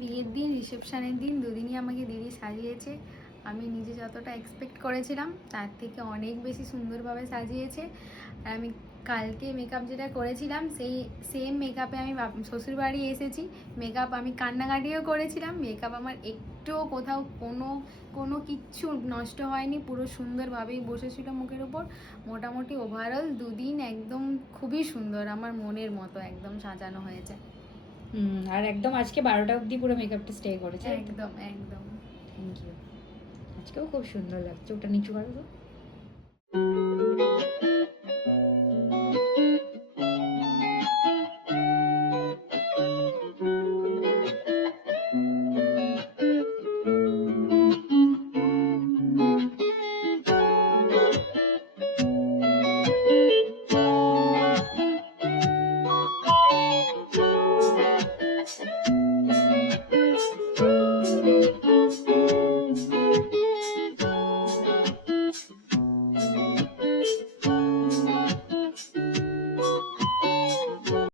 বিয়ের দিন, রিসেপশনের দিন, দুদিনই আমাকে দিদি সাজিয়েছে। আমি নিজে যতটা এক্সপেক্ট করেছিলাম তার থেকে অনেক বেশি সুন্দরভাবে সাজিয়েছে। আর আমি কালকে মেকআপ যেটা করেছিলাম সেই সেম মেকআপে আমি শ্বশুরবাড়ি এসেছি। মেকআপ আমি কান্নাকাটিও করেছিলাম, মেকআপ আমার একটুও কোথাও কোনো কিচ্ছু নষ্ট হয়নি, পুরো সুন্দরভাবেই বসেছিল মুখের উপর। মোটামুটি ওভারঅল দুদিন একদম খুবই সুন্দর, আমার মনের মতো একদম সাজানো হয়েছে। আর একদম আজকে 12টা অবধি পুরো মেকআপটা স্টে করেছে। একদম একদম। Thank you. আজকেও খুব সুন্দর লাগছে। ওটা নিচু করো তো।